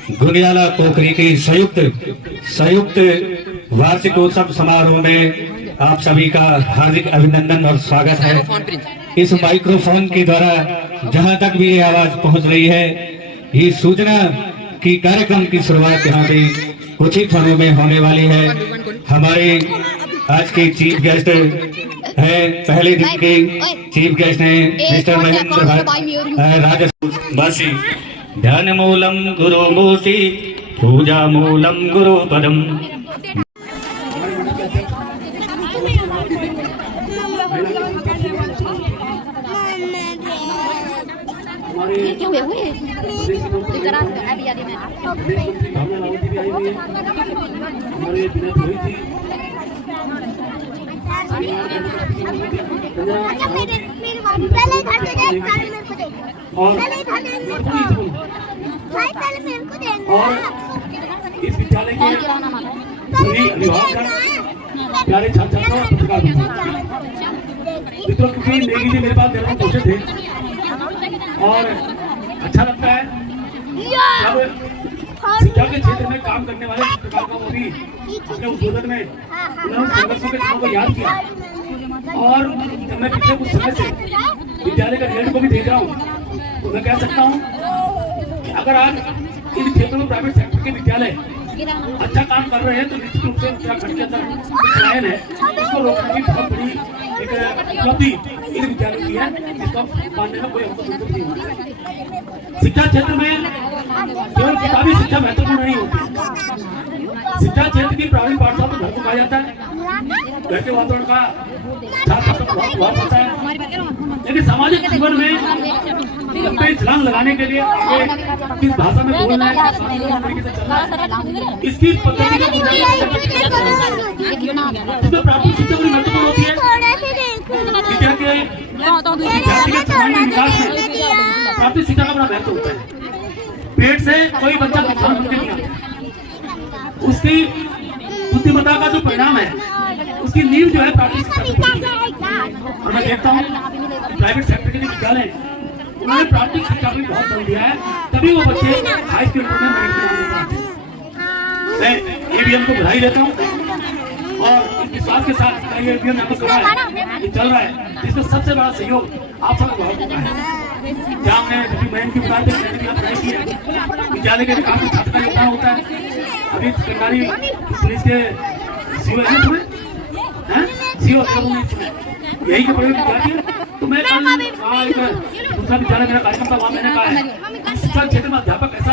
गुनियाला पोखरी की संयुक्त वार्षिकोत्सव समारोह में आप सभी का हार्दिक अभिनंदन और स्वागत है। इस माइक्रोफोन के द्वारा जहां तक भी ये आवाज पहुंच रही है, ये सूचना की कार्यक्रम की शुरुआत यहाँ पे कुछ ही क्षणों में होने वाली है। हमारे आज के चीफ गेस्ट है, पहले दिन के चीफ गेस्ट हैं मिस्टर महेंद्र राजसी। ध्यान मूलम गुरु मूर्ति, पूजा मूलम गुरु पदम। और इस विद्यालय के सभी अभिभावक प्यारे छात्र पत्रकार मित्रों, क्योंकि नेगी जी मेरे पास जरूर पहुंचे थे और अच्छा लगता है जब शिक्षा के क्षेत्र में काम करने वाले पत्रकार को भी अपने उद्बोधन में उन्होंने संघर्षों के दिनों को याद किया। और जब मैं पिछले कुछ समय से विद्यालय का रिजल्ट को भी देख रहा हूँ तो मैं कह सकता हूँ कि अगर आज इन क्षेत्रों में प्राइवेट सेक्टर के विद्यालय अच्छा काम कर रहे हैं तो निश्चित रूप से उत्तराखंड के अंदर पलायन है, इसको रोकने की बहुत बड़ी एक उपलब्धि इन विद्यालयों की है, जिसको मानने में कोई हमको दिक्कत नहीं होती। शिक्षा क्षेत्र में केवल किताबी शिक्षा महत्वपूर्ण नहीं होती। शिक्षा क्षेत्र की प्रारंभिक पाठशाला तो घर को कहा जाता है, घर के वातावरण का छात्र का बहुत प्रभाव पड़ता है, लेकिन सामाजिक जीवन में छलांग लगाने के लिए किस भाषा में बोलना है, तरीके से चलना है, इसकी पद्धति इसमें प्राथमिक शिक्षा बड़ी महत्वपूर्ण होती है। विद्यार्थी के सर्वांगीण विकास में प्राथमिक शिक्षा का बड़ा महत्व होता है। पेट से कोई बच्चा नुकसान होकर नहीं आता, उसकी बुद्धिमत्ता का जो परिणाम है उसकी नींव जो है प्राथमिक शिक्षा से। और मैं देखता हूँ प्राइवेट सेक्टर के जो विद्यालय उन्होंने प्राथमिक शिक्षा में बहुत बल दिया है, तभी वो बच्चे हाई स्कूल में मेरिट में। मैं एबीएम को बधाई देता हूँ और इस विश्वास के साथ एबीएम यहाँ पर ये चल रहा है, जिसमें सबसे बड़ा सहयोग आप सबका बहुत होता है। जहाँ हमने बहन की बताया मैंने भी पढ़ाई की है, विद्यालय के काफी छात्र का योगदान होता है। अभी सरकारी पुलिस के सीओ है तुम्हें सीओ यही के बड़े विद्यार्थी है। तो मैं दूसरा विद्यालय मेरा कार्यक्रम था, वहाँ मैंने कहा है शिक्षा क्षेत्र में अध्यापक ऐसा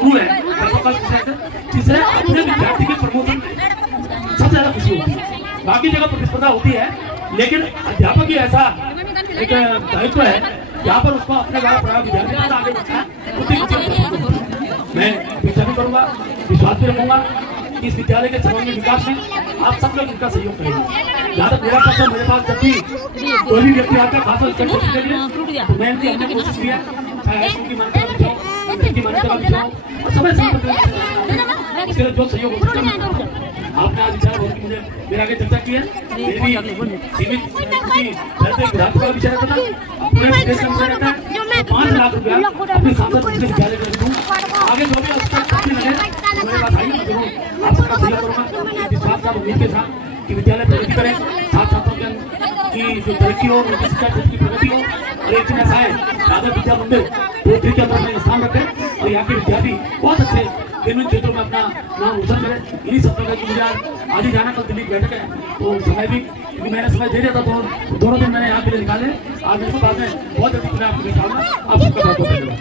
गुरु है जिससे अपने विद्यार्थी के प्रमोशन में सबसे ज्यादा खुशी होती है। बाकी जगह प्रतिस्पर्धा होती है, लेकिन अध्यापक ही ऐसा एक दायित्व है जहाँ पर उसको अपने द्वारा पढ़ा विद्यार्थी आगे बढ़ना है। मैं अपेक्षा भी करूंगा, विश्वास भी रखूंगा कि इस विद्यालय के सर्वांगीण विकास में आप सब लोग इनका सहयोग करेंगे। जहाँ तक मेरा पक्ष, मेरे पास जब भी कोई भी व्यक्ति आता है खासतौर से के लिए, तो मैं इनकी हमने कोशिश किया चाहे उनकी मान्यता भी जाऊँ, इनकी मान्यता भी जाऊँ और समय इसके लिए जो सहयोग हो सकता है आपने आज विचार मुझे मेरे आगे चर्चा की है। मेरी सीमित विधार्थी का विषय रहता था, पूरे प्रदेश का विषय रहता है। 5 लाख रुपया अपने सांसद विद्यालय में दूँ, आगे जो भी लगे मेरे पास आई जरूर आप सबका सहयोग करूँगा। विश्वास का उम्मीद के साथ कि विद्यालय प्रगति करें, छात्र छात्रों की जो तरक्की हो, शिक्षा क्षेत्र की प्रगति हो। और एक दिन ऐसा है राधा विद्या मंदिर पोखरी के अंदर में स्थान रखें और यहाँ के विद्यार्थी बहुत अच्छे विभिन्न क्षेत्रों में अपना नाम रोशन करें। इन्हीं सब तरह की मुझे आज ही जाना, कल दिल्ली बैठक है तो समय भी क्योंकि मैंने समय दे दिया था तो दोनों दिन मैंने यहाँ के लिए निकाले। आज मेरे को बाद में बहुत जल्दी मैं आपको निकालूंगा। आप सबका बहुत बहुत धन्यवाद।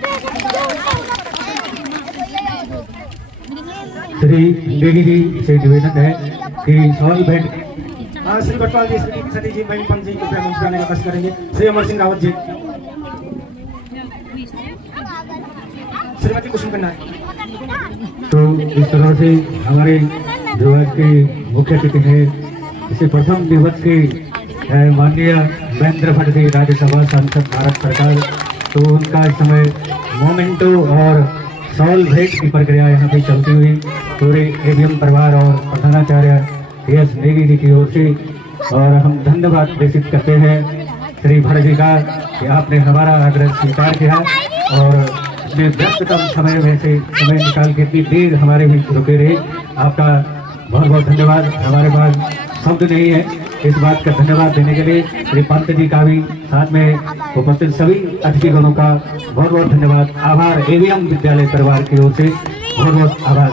श्री लेडी जी से निवेदन है कि सॉल भेंट श्री बटवाल जी, श्री सती जी, महीन पंत जी को मंच करने का कष्ट करेंगे। श्री अमर सिंह रावत जी, श्रीमती कुसुम कन्ना। तो इस तरह से हमारे जो आज के मुख्य अतिथि है, इसे प्रथम दिवस के माननीय महेंद्र भट्ट जी, राज्यसभा सांसद भारत सरकार, तो उनका इस समय मोमेंटो और सॉल भेंट की प्रक्रिया यहाँ पे चलती हुई पूरे एबीएम परिवार और प्रधानाचार्य एस नेगी जी की ओर से, और हम धन्यवाद प्रेषित करते हैं श्री भट्ट जी का कि आपने हमारा आग्रह स्वीकार किया और अपने व्यस्ततम समय में से समय निकाल के इतनी देर हमारे बीच रुके रहे, आपका बहुत बहुत धन्यवाद। हमारे पास शब्द नहीं है इस बात का धन्यवाद देने के लिए। श्री पंत जी का भी, साथ में उपस्थित सभी अतिथिगणों का बहुत बहुत धन्यवाद, आभार। एवीएम विद्यालय परिवार की ओर से बहुत बहुत आभार।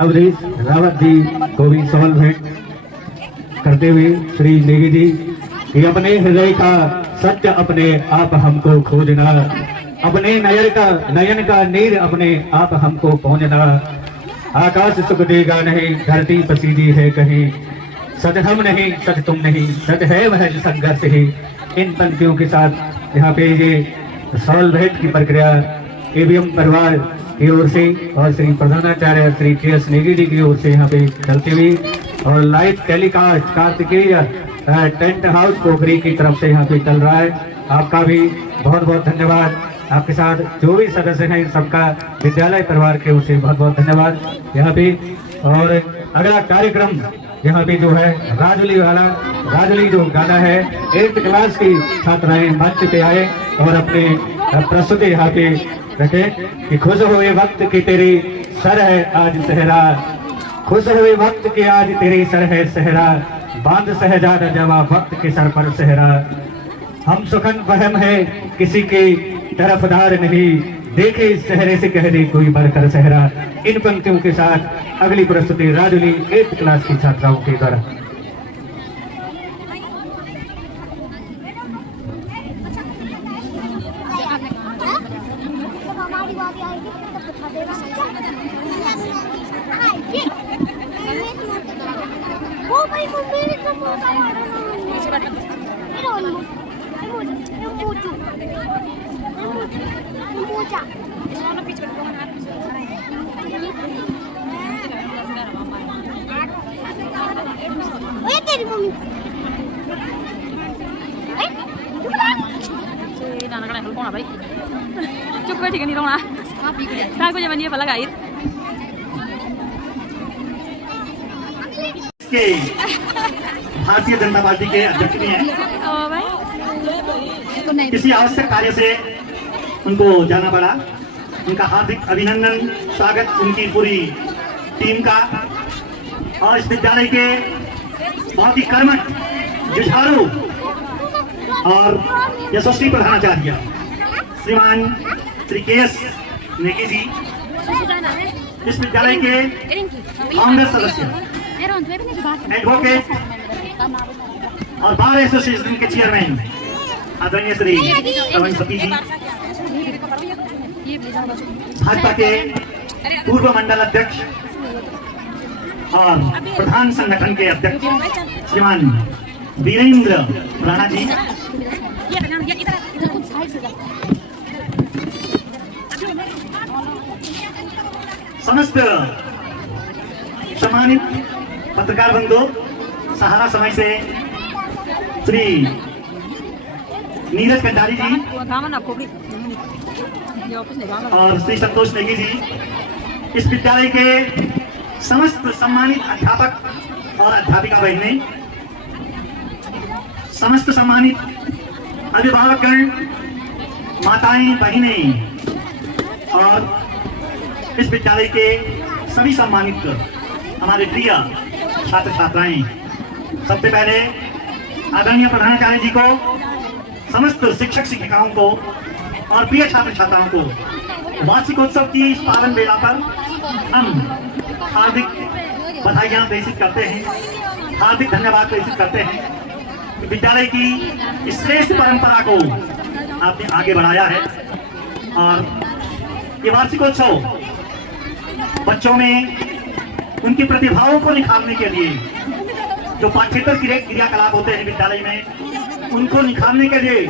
अवधेश रावत जी को भी सवाल भेंट करते हुए श्री नेगी जी कि अपने हृदय का सत्य अपने आप हमको खोजना, अपने नयन का नीर अपने आप हमको पहुंचना, आकाश सुख देगा नहीं धरती पसीदी है कहीं, सच हम नहीं सच तुम नहीं सच है महज संघर्ष ही। इन पंक्तियों के साथ यहाँ पे ये सवाल भेंट की प्रक्रिया एवीएम परिवार की ओर से और श्री प्रधानाचार्य श्री के.एस. नेगी जी की ओर से यहाँ पे चलती हुई और live telecast Kartikeya tent house Pokhari की तरफ से यहाँ पे चल रहा है। आपका भी बहुत बहुत धन्यवाद। आपके साथ जो भी सदस्य हैं सबका विद्यालय परिवार के ओर से बहुत बहुत धन्यवाद यहाँ पे। और अगला कार्यक्रम यहाँ पे जो है राजली वाला, राजली जो गाना है 8th क्लास की छात्राएं मंच पे आए और अपने प्रस्तुति यहाँ पे रखे कि खुश हुए वक्त की तेरी सर है आज सहरा, खुश हुए वक्त की आज तेरी सर है सहरा, बांध सहजादा जवा वक्त के सर पर सहरा, हम सुखन वहम है किसी के तरफदार नहीं, देखे इस सहरे से कह दे कोई बढ़कर सहरा। इन पंक्तियों के साथ अगली प्रस्तुति राजुली 8th क्लास की छात्राओं के द्वारा। तेरी मम्मी कौन है भाई चुप बैठी नहीं रोना को जब ये लगा के भारतीय जनता पार्टी के अध्यक्ष भी हैं। किसी आवश्यक कार्य से उनको जाना पड़ा। उनका हार्दिक अभिनंदन, स्वागत उनकी पूरी टीम का। और इस विद्यालय के बहुत ही कर्मठ, जुझारू और यशस्वी प्रधानाचार्य श्रीमान श्री के.एस. नेगी जी, इस विद्यालय के कांग्रेस सदस्य, एडवोकेट और बार एसोसिएशन के चेयरमैन आदरणीय श्री श्रवण सती जी, भाजपा के पूर्व मंडल अध्यक्ष और प्रधान संगठन के अध्यक्ष श्रीमान वीरेंद्र राणा जी, समस्त सम्मानित पत्रकार बंधु, सहारा समय से श्री नीरज कंडारी जी और श्री संतोष नेगी जी, इस विद्यालय के समस्त सम्मानित अध्यापक और अध्यापिका बहनें, समस्त सम्मानित अभिभावकगण, माताएं बहनें और इस विद्यालय के सभी सम्मानित हमारे प्रिय छात्र छात्राएं, सबसे पहले आदरणीय प्रधानाचार्य जी को, समस्त शिक्षक शिक्षिकाओं को और प्रिय छात्र छात्राओं को वार्षिकोत्सव की इस पावन बेला पर हम हार्दिक बधाइयां प्रेषित करते हैं, हार्दिक धन्यवाद प्रेषित करते हैं। विद्यालय की इस श्रेष्ठ परंपरा को आपने आगे बढ़ाया है और ये वार्षिकोत्सव बच्चों में उनकी प्रतिभाओं को निखारने के लिए, जो पाठ्येतर क्रियाकलाप होते हैं विद्यालय में, उनको निखारने के लिए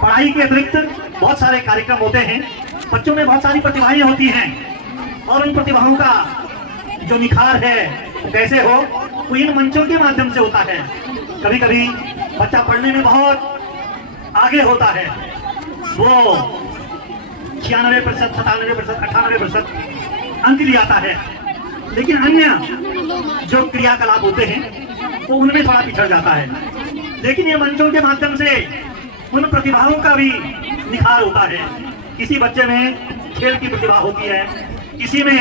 पढ़ाई के अतिरिक्त बहुत सारे कार्यक्रम होते हैं। बच्चों में बहुत सारी प्रतिभाएं होती हैं और उन प्रतिभाओं का जो निखार है वो कैसे हो, वो इन मंचों के माध्यम से होता है। कभी कभी बच्चा पढ़ने में बहुत आगे होता है, वो 96%, 97%, 98% अंक ले आता है, लेकिन अन्य जो क्रियाकलाप होते हैं वो उनमें थोड़ा पिछड़ जाता है। लेकिन ये मंचों के माध्यम से उन प्रतिभाओं का भी निखार होता है। किसी बच्चे में खेल की प्रतिभा होती है, किसी में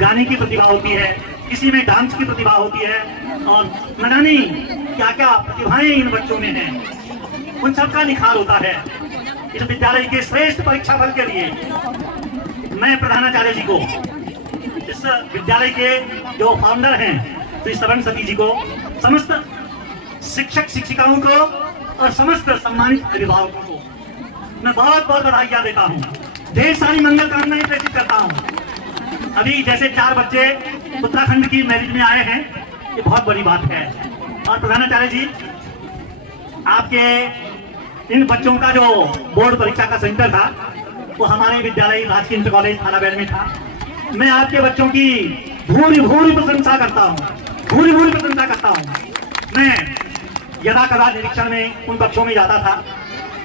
गाने की प्रतिभा होती है, किसी में डांस की प्रतिभा होती है, और न जाने क्या क्या प्रतिभाएं इन बच्चों में हैं। उन सबका निखार होता है। इस विद्यालय के श्रेष्ठ परीक्षा फल के लिए मैं प्रधानाचार्य जी को, इस विद्यालय के जो फाउंडर हैं श्री श्रवण सती जी को, समस्त शिक्षक शिक्षिकाओं को और समस्त सम्मानित अभिभावकों को मैं बहुत बहुत बधाइयां देता हूं। ढेर सारी मंगल कामनाएं प्रेषित करता हूं। अभी जैसे 4 बच्चे उत्तराखंड की मेरिट में आए हैं, ये बहुत बड़ी बात है। और प्रधानाचार्य जी, आपके इन बच्चों का जो बोर्ड परीक्षा का सेंटर था वो हमारे विद्यालय राजकीय इंटर कॉलेज थानाबेल में था। मैं आपके बच्चों की भूरी भूरी प्रशंसा करता हूँ, भूरी भूरी प्रशंसा करता हूँ। मैं यदा कदा निरीक्षण में उन बच्चों में जाता था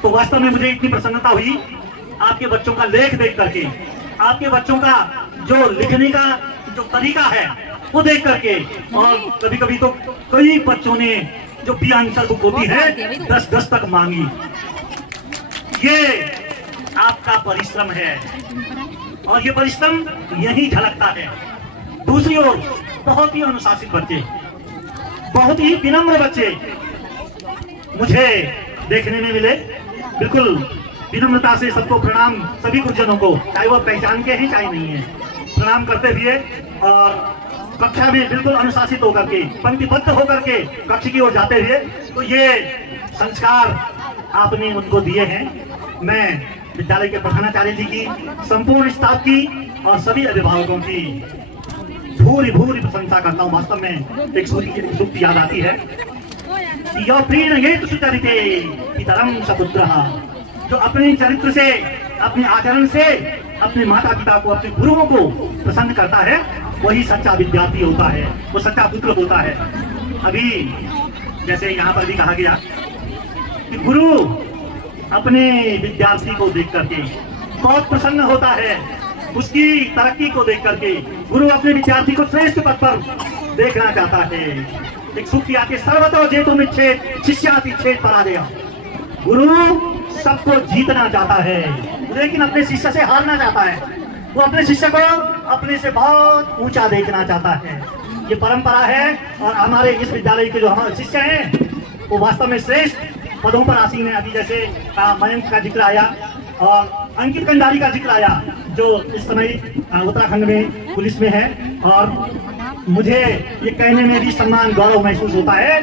तो वास्तव में मुझे इतनी प्रसन्नता हुई आपके बच्चों का लेख देख करके, आपके बच्चों का जो लिखने का जो तरीका है वो देख करके। और कभी कभी तो कई बच्चों ने जो बी आंसर बुक होती है 10-10 तक मांगी। ये आपका परिश्रम है और ये परिश्रम यही झलकता है। दूसरी ओर बहुत ही अनुशासित बच्चे, बहुत ही विनम्र बच्चे मुझे देखने में मिले। बिल्कुल विनम्रता से सबको प्रणाम, सभी गुरुजनों को, चाहे वो पहचान के हैं चाहे नहीं है, प्रणाम करते हुए और कक्षा में बिल्कुल अनुशासित होकर के, पंक्तिबद्ध होकर के कक्ष की ओर जाते हुए। तो ये संस्कार आपने उनको दिए हैं। मैं विद्यालय के प्रधानाचार्य जी की, संपूर्ण स्टाफ की और सभी अभिभावकों की भूरी भूरी प्रशंसा करता हूँ। वास्तव में एक सूक्ति याद आती है, यो प्रीण ये सुचरिते पितरम सपुत्रः। जो अपने चरित्र से, अपने आचरण से अपने माता पिता को, अपने गुरुओं को प्रसन्न करता है, वही सच्चा विद्यार्थी होता है, वो सच्चा पुत्र होता है। अभी जैसे यहाँ पर भी कहा गया कि गुरु अपने विद्यार्थी को देख करके बहुत प्रसन्न होता है, उसकी तरक्की को देख करके गुरु अपने विद्यार्थी को श्रेष्ठ पद पर देखना चाहता है। एक सूक्ति आके सर्वतो जेतुम इच्छेत शिष्याति इच्छेत पराजयः। गुरु सबको जीतना चाहता है लेकिन अपने शिष्य से हारना चाहता है। वो अपने शिष्य को अपने से बहुत ऊंचा देखना चाहता है। ये परंपरा है और हमारे इस विद्यालय के जो हमारे शिष्य हैं वो वास्तव में श्रेष्ठ पदों पर आसीन है। अभी जैसे मयंक का जिक्र आया और अंकित कंडारी का जिक्र आया, जो इस समय उत्तराखंड में पुलिस में है, और मुझे ये कहने में भी सम्मान गौरव महसूस होता है।